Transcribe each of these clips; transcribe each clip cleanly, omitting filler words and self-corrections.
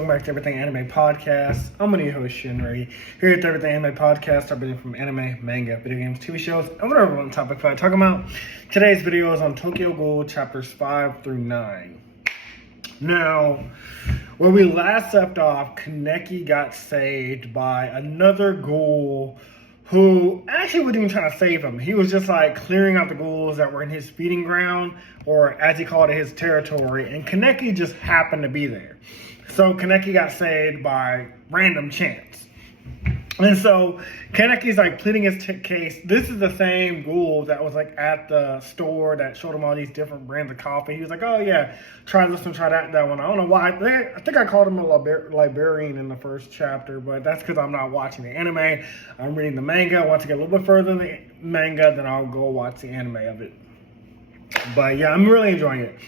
welcome back to Everything Anime Podcast. I'm your host, Shinry. Here at the Everything Anime Podcast, I've been from anime, manga, video games, TV shows, and whatever one topic I'm talking about. Today's video is on Tokyo Ghoul chapters 5 through 9. Now, where we last left off, Kaneki got saved by another ghoul who actually wasn't even trying to save him. He was just like clearing out the ghouls that were in his feeding ground, or as he called it, his territory, and Kaneki just happened to be there. So Kaneki got saved by random chance. And so Kaneki's like pleading his case. This is the same ghoul that was like at the store that showed him all these different brands of coffee. He was like, oh yeah, try this one, try that one. I don't know why. I think I called him a librarian in the first chapter, but that's because I'm not watching the anime. I'm reading the manga. I want to get a little bit further in the manga, then I'll go watch the anime of it. But yeah, I'm really enjoying it.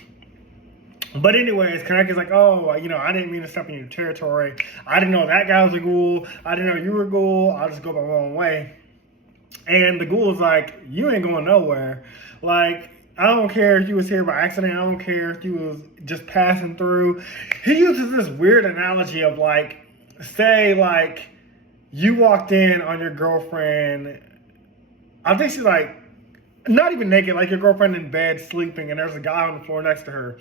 But anyways, Kaneki's like, oh, I didn't mean to step in your territory. I didn't know that guy was a ghoul. I didn't know you were a ghoul. I'll just go my own way. And the ghoul's like, you ain't going nowhere. Like, I don't care if you was here by accident. I don't care if you was just passing through. He uses this weird analogy of like, say like, you walked in on your girlfriend. I think she's like, not even naked, like your girlfriend in bed sleeping, and there's a guy on the floor next to her.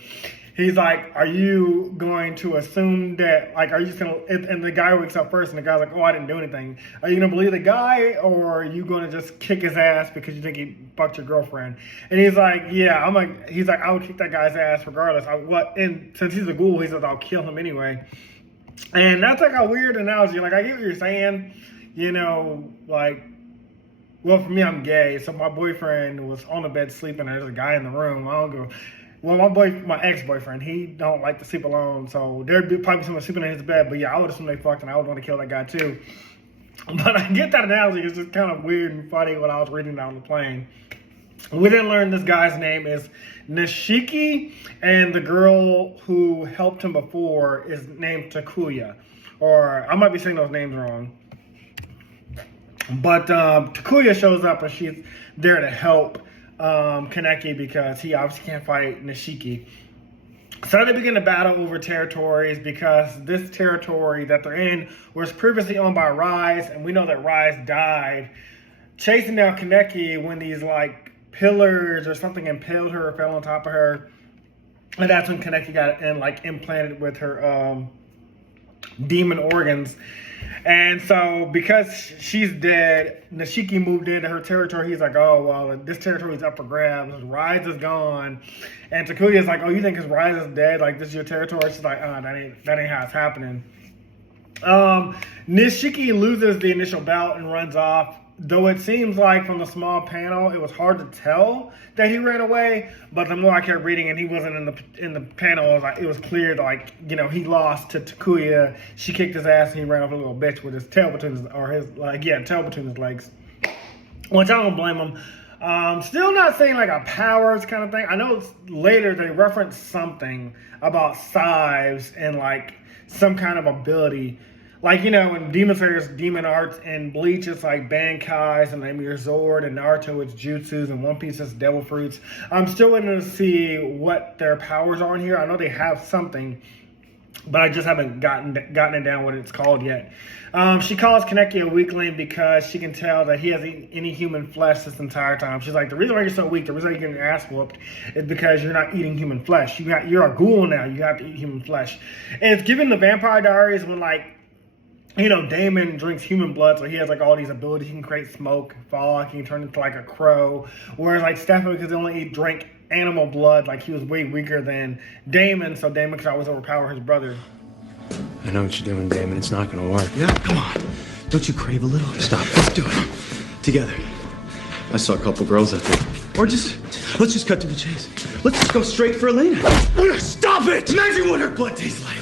He's like, are you going to assume that, like, are you just going to, and the guy wakes up first, and the guy's like, oh, I didn't do anything. Are you going to believe the guy, or are you going to just kick his ass because you think he fucked your girlfriend? And he's like, yeah, he's like, I would kick that guy's ass regardless. And since he's a ghoul, he says, I'll kill him anyway. And that's like a weird analogy. Like, I get what you're saying, like, well, for me, I'm gay, so my boyfriend was on the bed sleeping, and there's a guy in the room. I don't go, well, my ex-boyfriend, he don't like to sleep alone, so there'd be probably someone sleeping in his bed, but yeah, I would assume they fucked, and I would want to kill that guy too. But I get that analogy. It's just kind of weird and funny when I was reading down the plane. We didn't learn this guy's name is Nishiki, and the girl who helped him before is named Takuya, or I might be saying those names wrong. But Takuya shows up, and she's there to help Kaneki because he obviously can't fight Nishiki. So they begin to battle over territories because this territory that they're in was previously owned by Rise, and we know that Rise died chasing down Kaneki when these like pillars or something impaled her or fell on top of her, and that's when Kaneki got implanted with her demon organs. And so, because she's dead, Nishiki moved into her territory. He's like, oh, well, this territory is up for grabs. Rise is gone. And Takuya's like, oh, you think because Rise is dead, like, this is your territory? She's like, that ain't how it's happening. Nishiki loses the initial bout and runs off. Though it seems like from the small panel, it was hard to tell that he ran away. But the more I kept reading and he wasn't in the panel, it was clear that, he lost to Takuya. She kicked his ass and he ran off a little bitch with his tail between his legs. Which I don't blame him. Still not saying like a powers kind of thing. I know later they reference something about scythes and like some kind of ability. Like, in Demon Slayer's Demon Arts, and Bleach it's like Bankai's, and Lemire Zord, and Naruto it's Jutsus, and One Piece it's Devil Fruits. I'm still waiting to see what their powers are in here. I know they have something, but I just haven't gotten it down what it's called yet. She calls Kaneki a weakling because she can tell that he hasn't eaten any human flesh this entire time. She's like, the reason why you're so weak, the reason why you're getting your ass whooped is because you're not eating human flesh. You're a ghoul now. You have to eat human flesh. And it's given the Vampire Diaries when Damon drinks human blood, so he has like all these abilities. He can create smoke, fog, he can turn into like a crow. Whereas like Stefan, because he only drank animal blood, like he was way weaker than Damon, so Damon could always overpower his brother. I know what you're doing, Damon. It's not gonna work. Yeah, come on. Don't you crave a little? Stop. Let's do it. Together. I saw a couple girls out there. Let's just cut to the chase. Let's just go straight for Elena. Stop it! Imagine what her blood tastes like.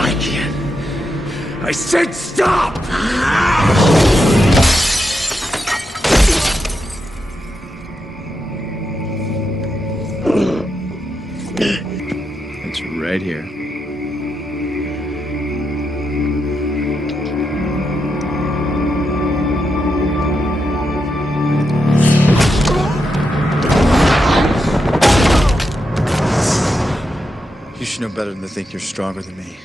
I can't. I said stop! It's right here. You should know better than to think you're stronger than me.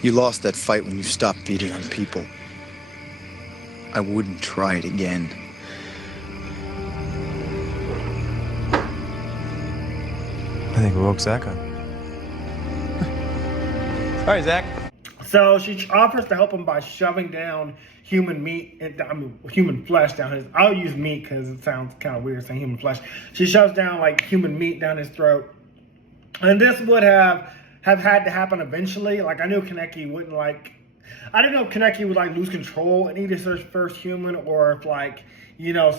You lost that fight when you stopped beating on people. I wouldn't try it again. I think we woke Zach up. Sorry, Zach. So she offers to help him by shoving down human meat, human flesh down his. I'll use meat because it sounds kind of weird saying human flesh. She shoves down like human meat down his throat, and this would have had to happen eventually. Like I knew Kaneki wouldn't like. I didn't know if Kaneki would like lose control and eat his first human, or if like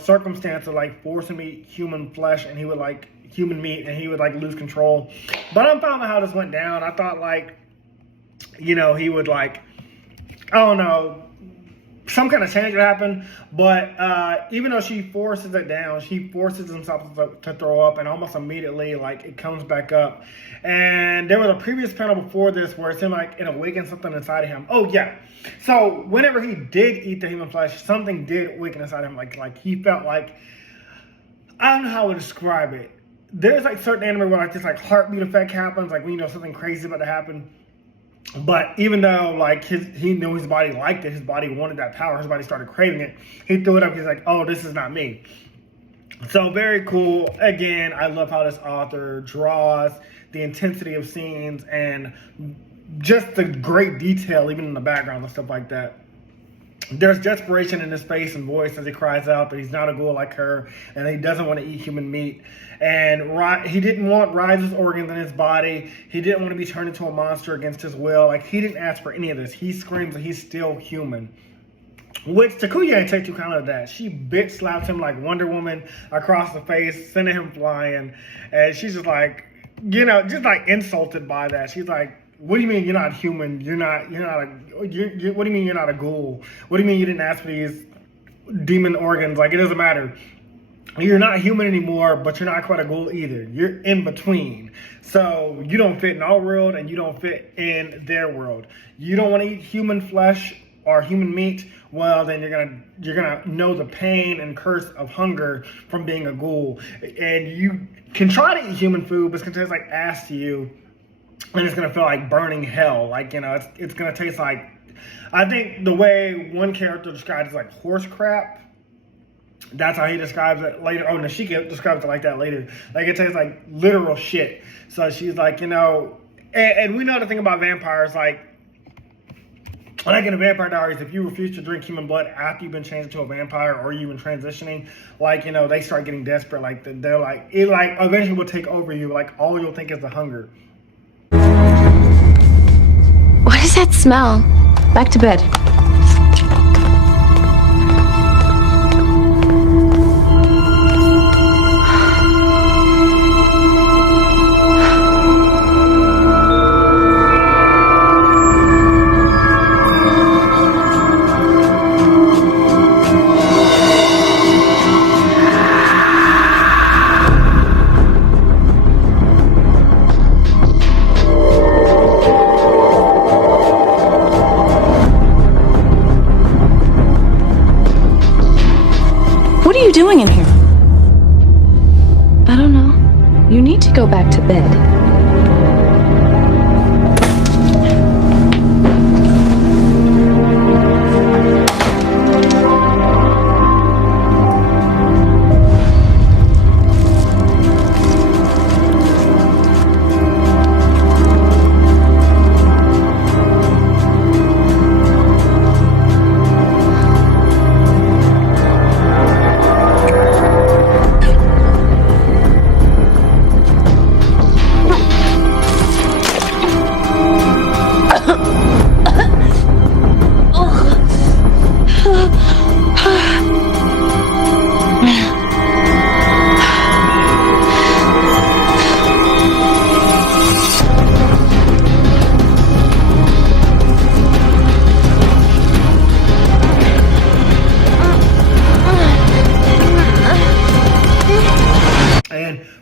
circumstance would like force him to eat human flesh and he would like human meat and he would like lose control. But I'm finding out how this went down. I thought like. He would like, I don't know, some kind of change would happen. But even though she forces it down, she forces himself to throw up, and almost immediately, like, it comes back up. And there was a previous panel before this where it seemed like it awakened something inside of him. Oh, yeah. So whenever he did eat the human flesh, something did awaken inside of him. Like he felt like, I don't know how to describe it. There's like certain anime where like this like heartbeat effect happens, like when something crazy about to happen. But even though like he knew his body liked it, his body wanted that power, his body started craving it, he threw it up. He's like, oh, this is not me. So very cool. Again, I love how this author draws the intensity of scenes and just the great detail, even in the background and stuff like that. There's desperation in his face and voice as he cries out that he's not a ghoul like her and he doesn't want to eat human meat. And he didn't want Rise's organs in his body. He didn't want to be turned into a monster against his will. Like, he didn't ask for any of this. He screams that he's still human. Which Takuya ain't take too kind of that. She bitch slaps him like Wonder Woman across the face, sending him flying. And she's just like, just like insulted by that. She's like, what do you mean you're not human? What do you mean you're not a ghoul? What do you mean you didn't ask for these demon organs? Like, it doesn't matter. You're not human anymore, but you're not quite a ghoul either. You're in between. So you don't fit in our world and you don't fit in their world. You don't want to eat human flesh or human meat. Well, then you're gonna know the pain and curse of hunger from being a ghoul. And you can try to eat human food, but it's gonna taste like ass to you. And it's gonna feel like burning hell. Like, it's gonna taste like, I think the way one character describes it is like horse crap. That's how he describes it later. Oh, Nashika describes it like that later. Like, it tastes like literal shit. So she's like, and we know the thing about vampires, like in the Vampire Diaries, if you refuse to drink human blood after you've been changed into a vampire or you've been transitioning, like, they start getting desperate. Like, they're like, it like eventually will take over you. Like, all you'll think is the hunger. What is that smell? Back to bed. Doing in here? I don't know. You need to go back to bed.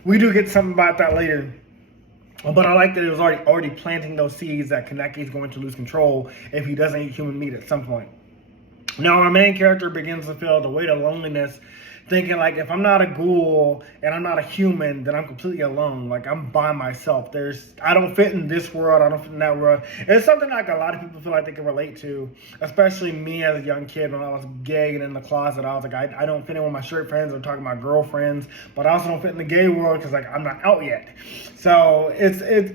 We do get something about that later. But I like that it was already planting those seeds that Kaneki is going to lose control if he doesn't eat human meat at some point. Now, our main character begins to feel the weight of loneliness thinking like, if I'm not a ghoul and I'm not a human, then I'm completely alone. Like, I'm by myself. I don't fit in this world. I don't fit in that world. It's something like a lot of people feel like they can relate to, especially me as a young kid when I was gay and in the closet. I was like, I don't fit in with my straight friends. I'm talking about girlfriends, but I also don't fit in the gay world because like I'm not out yet. So it's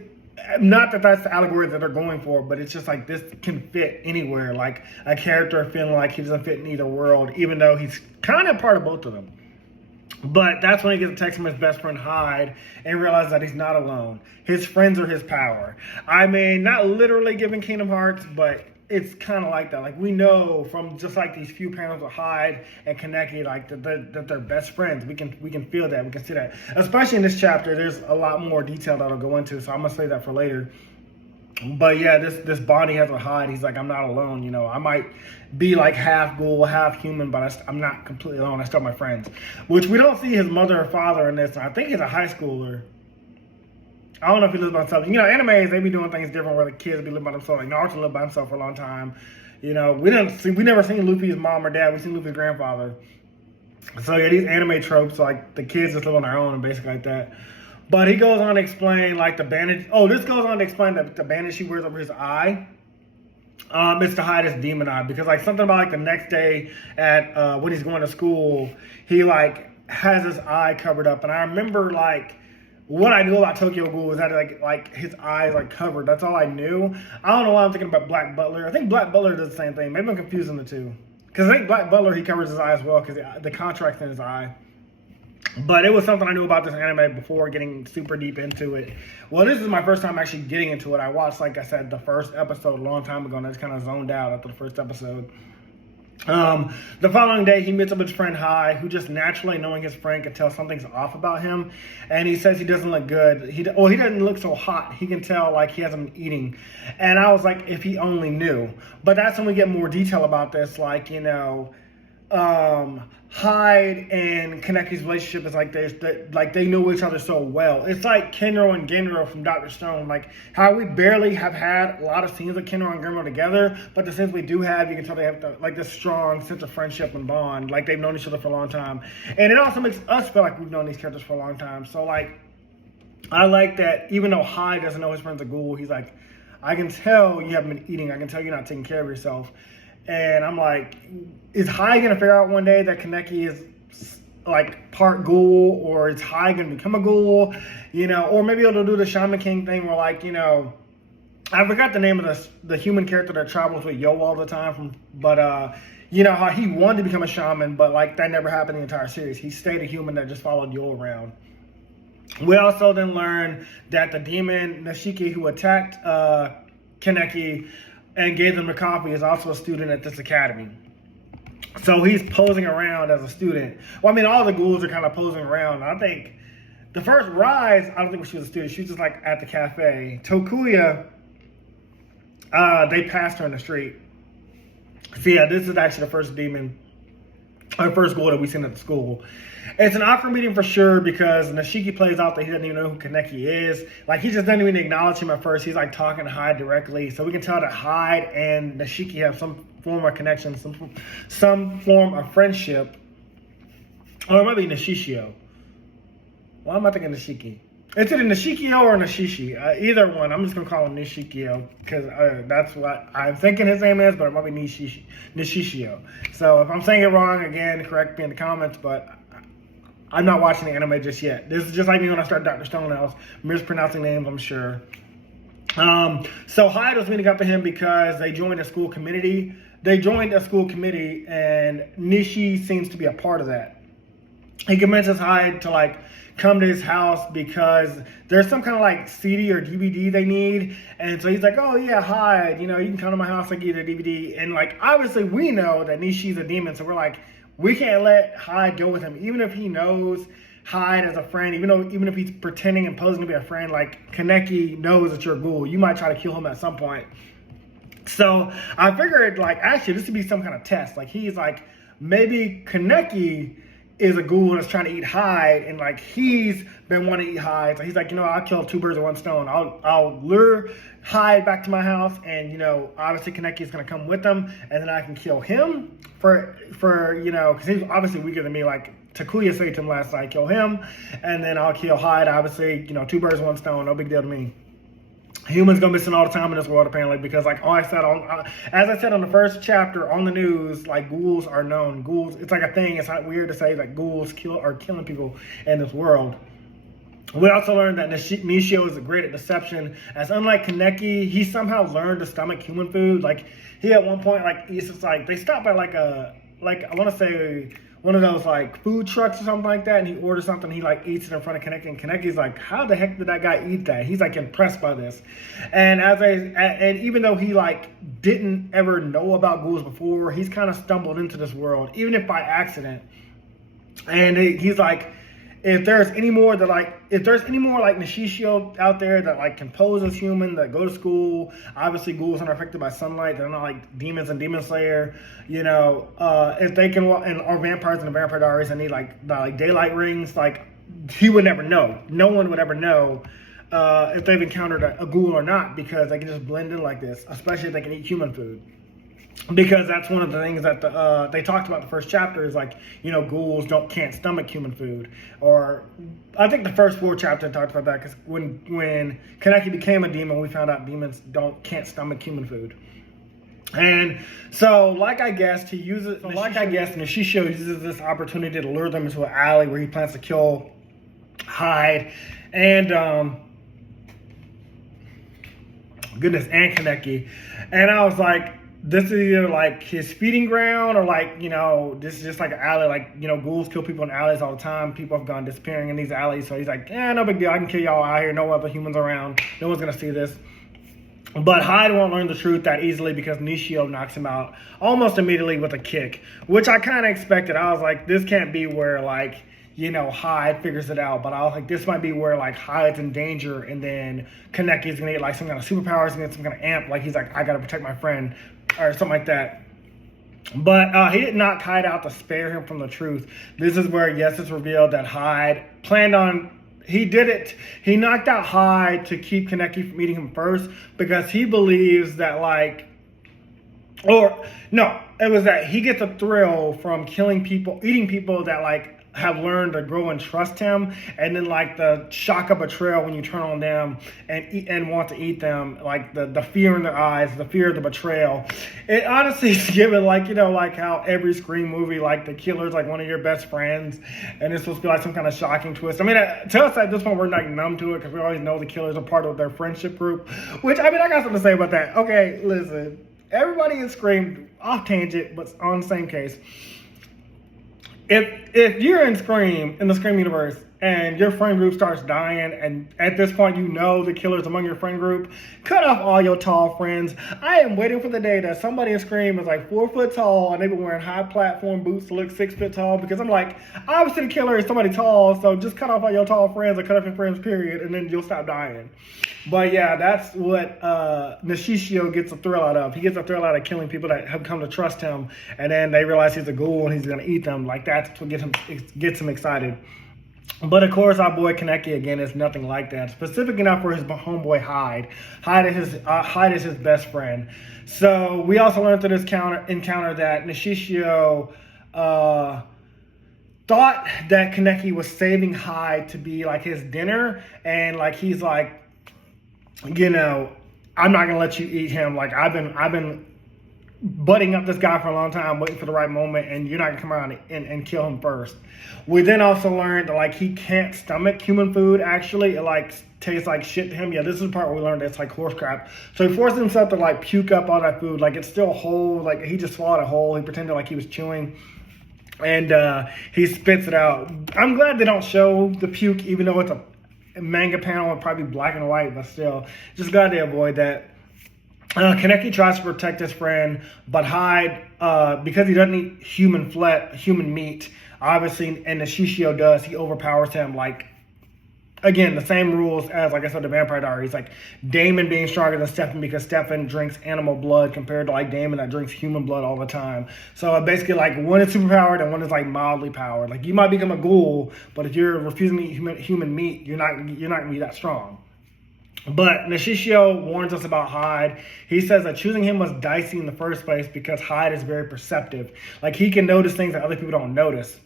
not that that's the allegory that they're going for, but it's just like this can fit anywhere. Like a character feeling like he doesn't fit in either world, even though he's kind of part of both of them. But that's when he gets a text from his best friend Hyde and realizes that he's not alone. His friends are his power. I mean, not literally giving Kingdom Hearts, but it's kind of like that. Like, we know from just like these few panels of Hyde and Kaneki, like that they're best friends. We can feel that. We can see that. Especially in this chapter, there's a lot more detail that I'll go into, so I'm gonna save that for later. But yeah, this bond he has with Hyde, he's like, I'm not alone. You know, I might be like half ghoul, half human, but I'm not completely alone. I still have my friends. Which we don't see his mother or father in this. I think he's a high schooler. I don't know if he lives by himself. You know, animes, they be doing things different where the kids be living by themselves. Like Naruto lived by himself for a long time. You know, we never seen Luffy's mom or dad. We seen Luffy's grandfather. So yeah, these anime tropes, like the kids just live on their own and basically like that. But he goes on to explain like the bandage. Oh, this goes on to explain the bandage he wears over his eye. It's to hide his demon eye, because like something about like the next day at when he's going to school, he like has his eye covered up, and I remember like what I knew about Tokyo Ghoul was that like his eyes like covered. That's all I knew. I don't know why I'm thinking about Black Butler. I think Black Butler does the same thing. Maybe I'm confusing the two, because I think Black Butler, he covers his eye as well because the contract's in his eye. But it was something I knew about this anime before getting super deep into it. Well, this is my first time actually getting into it. I watched, like I said, the first episode a long time ago, and I just kind of zoned out after the first episode. The following day, he meets up with his friend Hyde, who just naturally, knowing his friend, can tell something's off about him. And he says he doesn't look good. He doesn't look so hot. He can tell, like, he hasn't been eating. And I was like, if he only knew. But that's when we get more detail about this, like, you know, Hyde and Kaneki's relationship is like this, like they know each other so well. It's like Kenro and Genro from Dr. Stone, like how we barely have had a lot of scenes of Kenro and Genro together, but the scenes we do have, you can tell they have like this strong sense of friendship and bond, like they've known each other for a long time. And it also makes us feel like we've known these characters for a long time. So like, I like that even though Hyde doesn't know his friend's a ghoul, he's like, I can tell you haven't been eating, I can tell you're not taking care of yourself. And I'm like, is Hyde gonna figure out one day that Kaneki is like part ghoul, or is Hyde gonna become a ghoul? You know, or maybe it'll do the Shaman King thing where, like, you know, I forgot the name of the human character that travels with Yo all the time but you know how he wanted to become a shaman, but like that never happened in the entire series. He stayed a human that just followed Yo around. We also then learn that the demon Nishiki who attacked Kaneki and gave them a copy is also a student at this academy. So he's posing around as a student. Well, I mean, all the ghouls are kind of posing around. I think the first Rise, I don't think she was a student. She was just like at the cafe. Tokuya, they passed her in the street. So yeah, this is actually the first demon, or first ghoul that we've seen at the school. It's an awkward meeting for sure, because Nishiki plays out that he doesn't even know who Kaneki is. Like, he just doesn't even acknowledge him at first. He's like talking to Hyde directly. So we can tell that Hyde and Nishiki have some form of connection, some form of friendship. Or it might be Nishishio. Why am I thinking Nishiki? It's either Nishikio or Nishishi. Either one. I'm just going to call him Nishikio, because that's what I'm thinking his name is, but it might be Nishishio. So if I'm saying it wrong, again, correct me in the comments, but I'm not watching the anime just yet. This is just like me when I started Dr. Stone. I was mispronouncing names, I'm sure. So Hyde was meeting up with him because they joined a school committee. And Nishi seems to be a part of that. He convinces Hyde to like come to his house because there's some kind of like CD or DVD they need. And so he's like, oh yeah, Hyde, you know, you can come to my house, I give you the DVD. And like, obviously we know that Nishi's a demon, so we're like, we can't let Hyde go with him, even if he knows Hyde as a friend, even if he's pretending and posing to be a friend. Like, Kaneki knows that you're a ghoul. You might try to kill him at some point. So I figured, like, actually this would be some kind of test. Like, he's like, maybe Kaneki is a ghoul that's trying to eat Hyde, and like he's been wanting to eat Hyde. So he's like, you know, I'll kill two birds with one stone. I'll lure Hyde back to my house, and you know, obviously Kaneki is gonna come with them, and then I can kill him for you know, because he's obviously weaker than me. Like, Takuya saved him last night, kill him, and then I'll kill Hyde. Obviously, you know, 2 birds, 1 stone, no big deal to me. Humans go missing all the time in this world, apparently, because like as I said on the first chapter on the news, like ghouls are known. Ghouls, it's like a thing. It's not weird to say that ghouls are killing people in this world. We also learned that Nishio is great at deception, as unlike Kaneki, he somehow learned to stomach human food. Like he at one point, like he's just like they stopped by like I want to say one of those like food trucks or something like that, and he orders something, he like eats it in front of Kaneki, and Kaneki's like, how the heck did that guy eat that? He's like impressed by this. And and even though he like didn't ever know about ghouls before, he's kind of stumbled into this world, even if by accident. And he's like, if there's any more like Nishishio out there that like can pose as human, that go to school, obviously ghouls aren't affected by sunlight, they're not like demons and Demon Slayer, you know, if they can, or vampires in the Vampire Diaries and need like daylight rings, like he would never know. No one would ever know if they've encountered a ghoul or not, because they can just blend in like this, especially if they can eat human food. Because that's one of the things that they talked about the first chapter is like, you know, ghouls can't stomach human food. Or I think the first 4 chapters talked about that, because when Kaneki became a demon, we found out demons can't stomach human food. And so, like I guess Nishishio uses this opportunity to lure them into an alley where he plans to kill Hyde and and Kaneki. And I was like, this is either like his feeding ground, or like, you know, this is just like an alley. Like, you know, ghouls kill people in alleys all the time. People have gone disappearing in these alleys. So he's like, no big deal. I can kill y'all out here. No other humans around. No one's going to see this. But Hyde won't learn the truth that easily, because Nishio knocks him out almost immediately with a kick, which I kind of expected. I was like, this can't be where, like, you know, Hyde figures it out. But I was like, this might be where, like, Hyde's in danger, and then Kaneki's going to get, like, some kind of superpowers, and get some kind of amp. Like, he's like, I got to protect my friend, or something like that. But he did not Hyde out to spare him from the truth. This is where, yes, it's revealed that Hyde planned on, he did it. He knocked out Hyde to keep Kaneki from eating him first, because he believes that, like, or no, it was that he gets a thrill from killing people, eating people that, like, have learned to grow and trust him, and then like the shock of betrayal when you turn on them and want to eat them, like the fear in their eyes, the fear of the betrayal. It honestly is given, like, you know, like how every Scream movie, like the killer's like one of your best friends, and it's supposed to be like some kind of shocking twist. I mean, to us at this point, we're like numb to it, because we always know the killers are part of their friendship group, which, I mean, I got something to say about that. Okay, listen, everybody in Scream, off tangent, but on the same case. If you're in the Scream universe, and your friend group starts dying, and at this point you know the killer's among your friend group, cut off all your tall friends. I am waiting for the day that somebody in Scream is like 4 foot tall, and they've been wearing high platform boots to look 6 foot tall, because I'm like, obviously the killer is somebody tall, so just cut off all your tall friends, or cut off your friends, period, and then you'll stop dying. But yeah, that's what Nishishio gets a thrill out of. He gets a thrill out of killing people that have come to trust him, and then they realize he's a ghoul and he's going to eat them. Like, that's what gets him excited. But of course, our boy Kaneki, again, is nothing like that. Specific enough for his homeboy Hyde. Hyde is his best friend. So we also learned through this encounter that Nishishio thought that Kaneki was saving Hyde to be like his dinner, and like he's like, you know, I'm not gonna let you eat him. Like, I've been butting up this guy for a long time, waiting for the right moment, and you're not gonna come around and kill him first. We then also learned that, like, he can't stomach human food. Actually, it like tastes like shit to him. Yeah, this is the part where we learned it's like horse crap. So he forced himself to like puke up all that food. Like, it's still whole. Like, he just swallowed it whole. He pretended like he was chewing, and he spits it out. I'm glad they don't show the puke, even though it's a manga panel, would probably be black and white, but still, just glad they avoid that. Kaneki tries to protect his friend, but Hyde, because he doesn't eat human meat, obviously, and Nishishio does, he overpowers him. Like, again, the same rules as, like I said, the Vampire Diaries. Like, Damon being stronger than Stefan, because Stefan drinks animal blood compared to, like, Damon that drinks human blood all the time. So basically, like, one is superpowered and one is, like, mildly powered. Like, you might become a ghoul, but if you're refusing to eat human meat, you're not going to be that strong. But Nishishio warns us about Hyde. He says that choosing him was dicey in the first place because Hyde is very perceptive. Like, he can notice things that other people don't notice.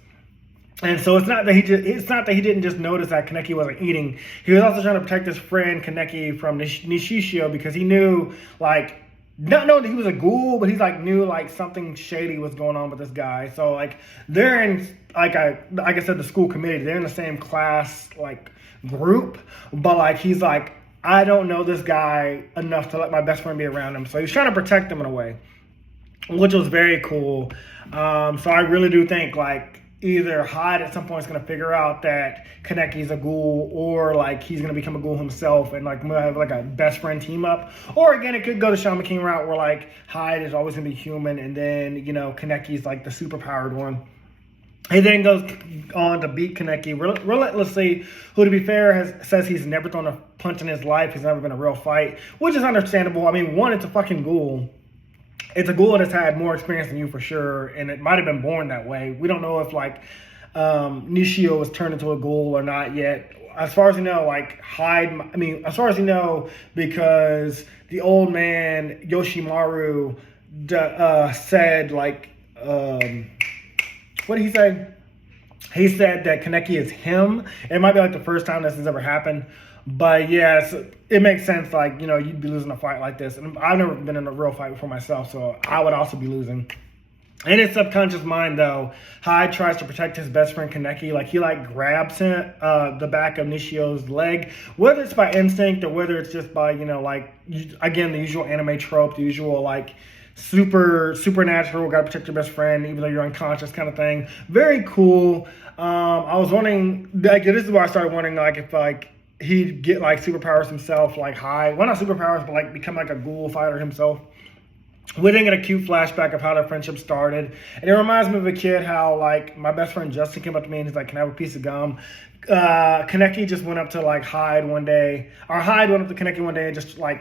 And so it's not that he didn't just notice that Kaneki wasn't eating. He was also trying to protect his friend Kaneki from Nishishio, because he knew, like, not knowing that he was a ghoul, but he's like knew like something shady was going on with this guy. So like they're in like I said, the school committee, they're in the same class like group, but like he's like, I don't know this guy enough to let my best friend be around him. So he's trying to protect him in a way, which was very cool. So I really do think like either Hyde at some point is going to figure out that Kaneki's a ghoul, or like he's going to become a ghoul himself and like have like a best friend team up. Or again, it could go to Shaman King route where like Hyde is always going to be human, and then, you know, Kaneki's like the super powered one. He then goes on to beat Kaneki relentlessly, who, to be fair, says he's never thrown a punch in his life. He's never been a real fight, which is understandable. I mean, one, it's a fucking ghoul. It's a ghoul that's had more experience than you for sure, and it might have been born that way. We don't know if like Nishio was turned into a ghoul or not yet. As far as we know, like as far as we know, because the old man Yoshimaru said like, what did he say? He said that Kaneki is him. It might be like the first time this has ever happened. But yeah, it makes sense, like, you know, you'd be losing a fight like this. And I've never been in a real fight before myself, so I would also be losing. In his subconscious mind, though, Hyde tries to protect his best friend Kaneki. Like, he, like, grabs him, the back of Nishio's leg, whether it's by instinct or whether it's just by, you know, like, again, the usual anime trope, the usual, like, supernatural, gotta protect your best friend, even though you're unconscious kind of thing. Very cool. I was wondering, like, this is where I started wondering, like, if, like, he'd get like superpowers himself, like Hyde. Well, not superpowers, but like become like a ghoul fighter himself. We didn't get a cute flashback of how their friendship started. And it reminds me of a kid how like my best friend Justin came up to me and he's like, can I have a piece of gum? Kaneki just went up to like Hyde one day. Or Hyde went up to Kaneki one day and just like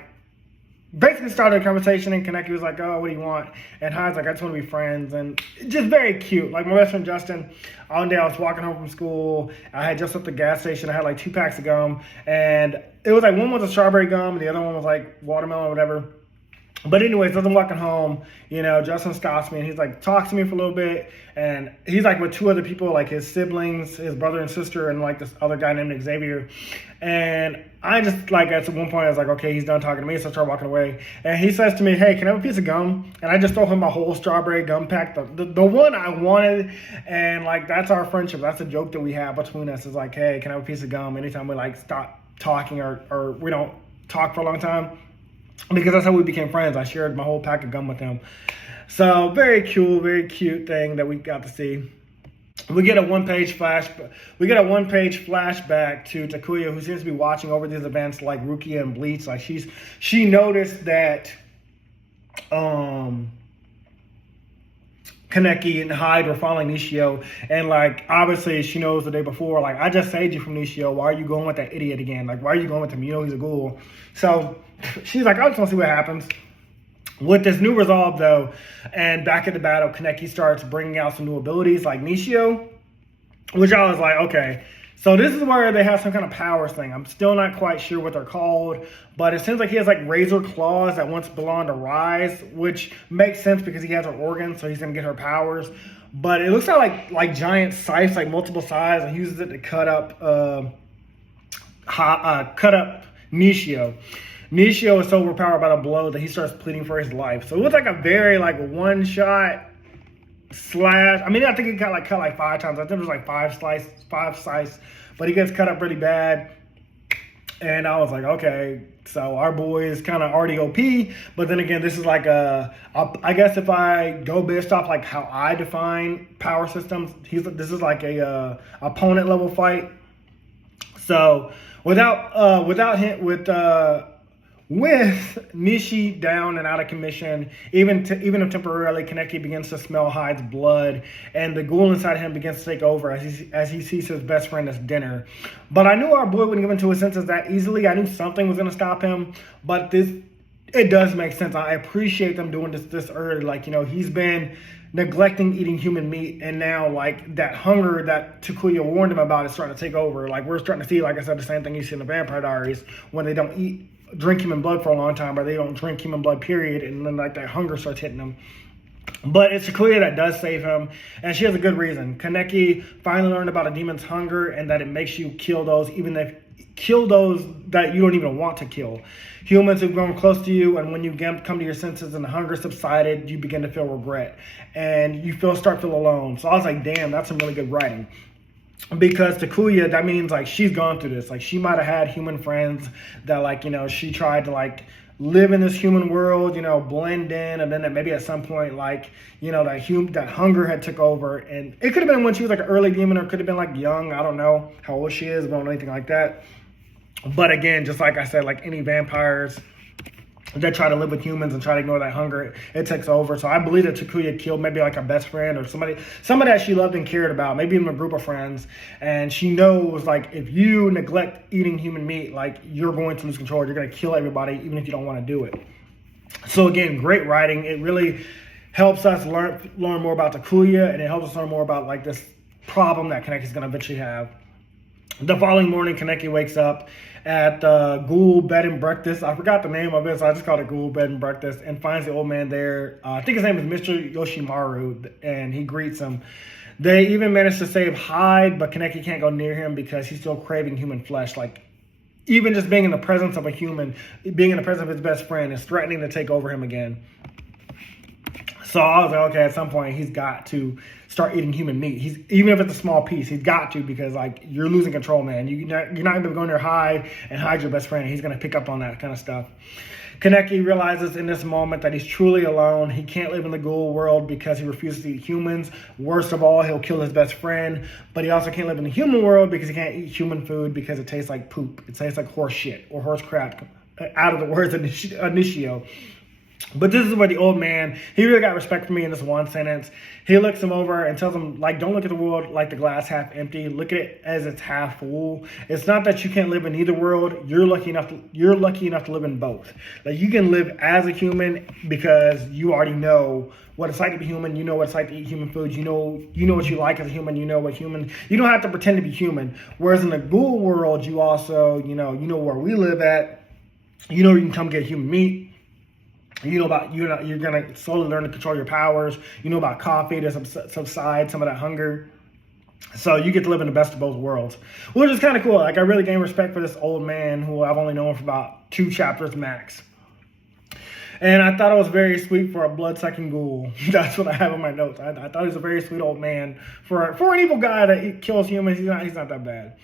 basically started a conversation, and Kaneki was like, oh, what do you want? And Hyde's like, I just want to be friends. And just very cute. Like my best friend Justin, one day I was walking home from school. I had just left the gas station. I had like 2 packs of gum. And it was like, one was a strawberry gum, and the other one was like watermelon or whatever. But anyways, as I'm walking home, you know, Justin stops me and he's like, talks to me for a little bit. And he's like with 2 other people, like his siblings, his brother and sister, and like this other guy named Xavier. And I just like, at one point I was like, okay, he's done talking to me. So I start walking away. And he says to me, hey, can I have a piece of gum? And I just throw him a whole strawberry gum pack, the one I wanted. And like, that's our friendship. That's a joke that we have between us, is like, hey, can I have a piece of gum? Anytime we like stop talking or we don't talk for a long time. Because that's how we became friends. I shared my whole pack of gum with him. So very cool, very cute thing that we got to see. We get a one-page flashback to Takuya, who seems to be watching over these events like Rukia and Bleach. Like she noticed that Kaneki and Hyde were following Nishio, and like obviously she knows the day before, like, I just saved you from Nishio. Why are you going with that idiot again? Like, why are you going with him? You know he's a ghoul. So she's like, I just want to see what happens. With this new resolve, though, and back at the battle, Kaneki starts bringing out some new abilities like Nishio, which I was like, okay. So this is where they have some kind of powers thing. I'm still not quite sure what they're called, but it seems like he has like razor claws that once belonged to Rise, which makes sense because he has her organs, so he's gonna get her powers. But it looks like giant scythes, like multiple sides, and he uses it to cut up Nishio. Nishio is so overpowered by the blow that he starts pleading for his life. So it looks like a very like one-shot slash. I mean, I think he got like cut like 5 times. I think it was like 5 slices, but he gets cut up pretty bad. And I was like, okay, so our boy is kind of already OP. But then again, this is like I guess if I go based off like how I define power systems, this is like a opponent level fight. So with Nishi down and out of commission, even if temporarily, Kaneki begins to smell Hyde's blood, and the ghoul inside him begins to take over as he sees his best friend as dinner. But I knew our boy wouldn't give into his senses that easily. I knew something was going to stop him, but it does make sense. I appreciate them doing this early. Like, you know, he's been neglecting eating human meat, and now like that hunger that Takuya warned him about is starting to take over. Like, we're starting to see, like I said, the same thing you see in the Vampire Diaries when they don't drink human blood for a long time, or they don't drink human blood period, and then like that hunger starts hitting them. But it's Takuya that does save him, and she has a good reason. Kaneki finally learned about a demon's hunger and that it makes you kill those that you don't even want to kill. Humans who've grown close to you, and when you come to your senses and the hunger subsided, you begin to feel regret, and you start to feel alone. So I was like, damn, that's some really good writing. Because Takuya, that means like she's gone through this. Like she might have had human friends that like, you know, she tried to like live in this human world, you know, blend in, and then maybe at some point, like, you know, that hunger had took over, and it could have been when she was like an early demon, or it could have been like young. I don't know how old she is, I don't know anything like that. But again, just like I said, like any vampires that try to live with humans and try to ignore that hunger, it takes over. So I believe that Takuya killed maybe like a best friend or somebody that she loved and cared about, maybe even a group of friends. And she knows like if you neglect eating human meat, like you're going to lose control. You're going to kill everybody, even if you don't want to do it. So again, great writing. It really helps us learn more about Takuya, and it helps us learn more about like this problem that Kaneki's going to eventually have. The following morning, Kaneki wakes up at Ghoul Bed and Breakfast. I forgot the name of it, so I just called it Ghoul Bed and Breakfast, and finds the old man there. I think his name is Mr. Yoshimaru, and he greets him. They even manage to save Hyde, but Kaneki can't go near him because he's still craving human flesh. Like, even just being in the presence of a human, being in the presence of his best friend is threatening to take over him again. So I was like, okay, at some point he's got to start eating human meat. Even if it's a small piece, he's got to, because like you're losing control, man. You're not going to go near Hyde and hide your best friend. He's going to pick up on that kind of stuff. Kaneki realizes in this moment that he's truly alone. He can't live in the ghoul world because he refuses to eat humans. Worst of all, he'll kill his best friend. But he also can't live in the human world because he can't eat human food because it tastes like poop. It tastes like horse shit or horse crap, out of the words of Nishio. But this is where the old man, he really got respect for me in this one sentence. He looks him over and tells him, like, don't look at the world like the glass half empty. Look at it as it's half full. It's not that you can't live in either world. You're lucky enough to live in both. Like, you can live as a human because you already know what it's like to be human. You know what it's like to eat human food. You know what you like as a human. You don't have to pretend to be human. Whereas in the ghoul world, you also, you know where we live at. You know, you can come get human meat. You know about, you're going to slowly learn to control your powers. You know about coffee to subside some of that hunger. So you get to live in the best of both worlds, which is kind of cool. Like, I really gained respect for this old man who I've only known for about 2 chapters max. And I thought it was very sweet for a blood-sucking ghoul. That's what I have in my notes. I thought he was a very sweet old man. For an evil guy that kills humans, he's not that bad.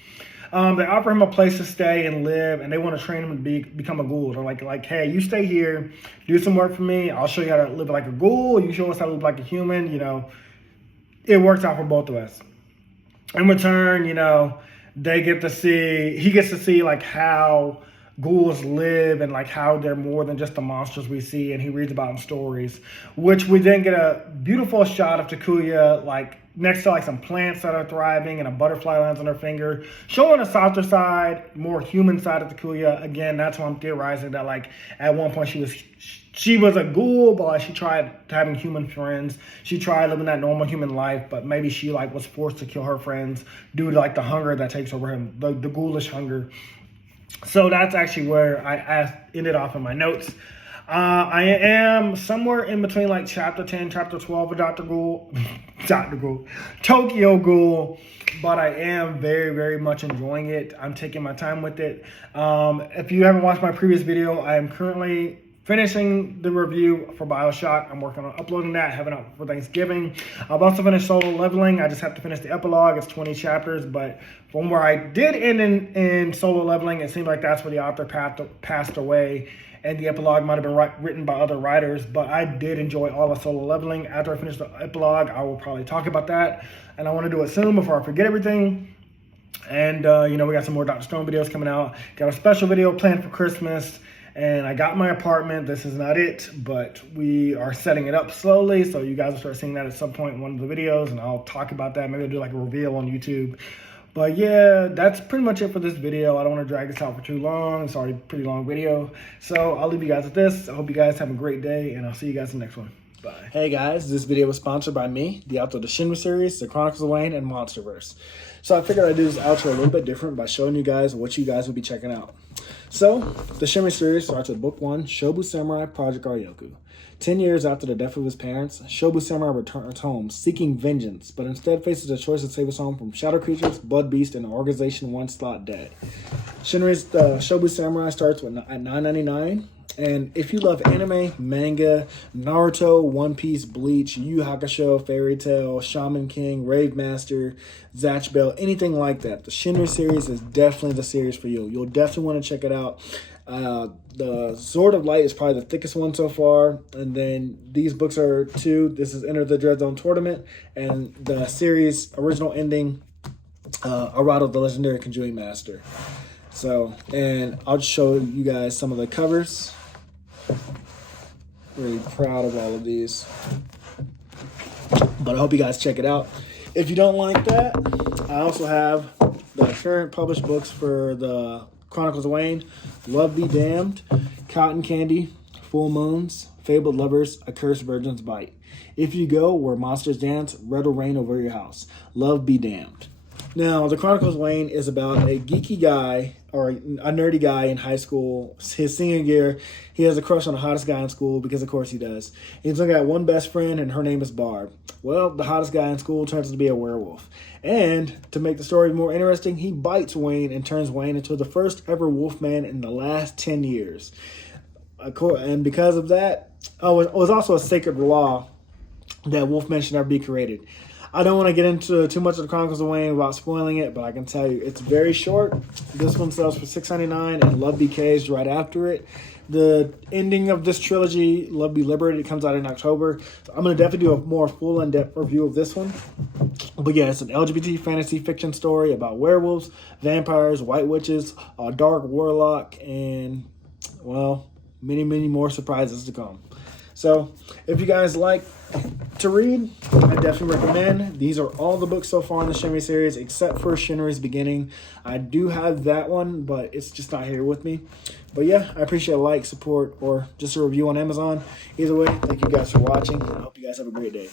They offer him a place to stay and live, and they want to train him to become a ghoul. They're like, hey, you stay here, do some work for me. I'll show you how to live like a ghoul. You show us how to live like a human. You know, it works out for both of us. In return, you know, he gets to see like how ghouls live and like how they're more than just the monsters we see, and he reads about in stories, which we then get a beautiful shot of Takuya like next to like some plants that are thriving, and a butterfly lands on her finger, showing a softer side, more human side of Takuya. Again, that's why I'm theorizing that like at one point she was a ghoul, but like she tried having human friends. She tried living that normal human life, but maybe she like was forced to kill her friends due to like the hunger that takes over him, the ghoulish hunger. So that's actually where I ended off in my notes. I am somewhere in between like chapter 10, chapter 12 of Tokyo Ghoul, but I am very, very much enjoying it. I'm taking my time with it. If you haven't watched my previous video, I am currently finishing the review for BioShock. I'm working on uploading that, having it up for Thanksgiving. I've also finished Solo Leveling. I just have to finish the epilogue. It's 20 chapters, but from where I did end in Solo Leveling, it seemed like that's where the author passed away, and the epilogue might have been written by other writers, but I did enjoy all of Solo Leveling. After I finish the epilogue, I will probably talk about that, and I want to do it soon before I forget everything. And, you know, we got some more Dr. Stone videos coming out. Got a special video planned for Christmas. And I got my apartment. This is not it, but we are setting it up slowly. So you guys will start seeing that at some point in one of the videos, and I'll talk about that. Maybe I'll do like a reveal on YouTube. But yeah, that's pretty much it for this video. I don't want to drag this out for too long. It's already a pretty long video. So I'll leave you guys with this. I hope you guys have a great day, and I'll see you guys in the next one. Bye. Hey guys, this video was sponsored by me, the author of the Shinry series, the Chronicles of Wayne, and Monsterverse. So I figured I'd do this outro a little bit different by showing you guys what you guys will be checking out. So, the Shinry series starts with Book 1, Shobu Samurai Project Aryoku. 10 years after the death of his parents, Shobu Samurai returns home, seeking vengeance, but instead faces the choice to save his home from shadow creatures, blood beasts, and an organization once thought dead. Shinry's Shobu Samurai starts at $9.99. And if you love anime, manga, Naruto, One Piece, Bleach, Yu Yu Hakusho, Fairy Tail, Shaman King, Rave Master, Zatch Bell, anything like that, the Shinry series is definitely the series for you. You'll definitely want to check it out. The Sword of Light is probably the thickest one so far. And then these books are 2. This is Enter the Dread Zone Tournament. And the series original ending, Arado, the Legendary Conjuring Master. So, and I'll just show you guys some of the covers. Really proud of all of these. But I hope you guys check it out. If you don't like that, I also have the current published books for the Chronicles of Wayne, Love Be Damned, Cotton Candy, Full Moons, Fabled Lovers, A Cursed Virgin's Bite. If You Go Where Monsters Dance, Red will Rain Over Your House. Love Be Damned. Now, the Chronicles of Wayne is about a geeky guy, or a nerdy guy in high school. His senior year, he has a crush on the hottest guy in school, because of course he does. He's only got one best friend, and her name is Barb. Well, the hottest guy in school turns out to be a werewolf. And to make the story more interesting, he bites Wayne and turns Wayne into the first ever wolfman in the last 10 years. And because of that, it was also a sacred law that wolfmen should never be created. I don't want to get into too much of the Chronicles of Wayne without spoiling it, but I can tell you it's very short. This one sells for $6.99, and Love Be Caged right after it. The ending of this trilogy, Love Be Liberated, comes out in October. So I'm going to definitely do a more full in-depth review of this one. But yeah, it's an LGBT fantasy fiction story about werewolves, vampires, white witches, a dark warlock, and, well, many, many more surprises to come. So if you guys like to read, I definitely recommend. These are all the books so far in the Shinry series, except for Shinry's Beginning. I do have that one, but it's just not here with me. But yeah, I appreciate a like, support, or just a review on Amazon. Either way, thank you guys for watching, and I hope you guys have a great day.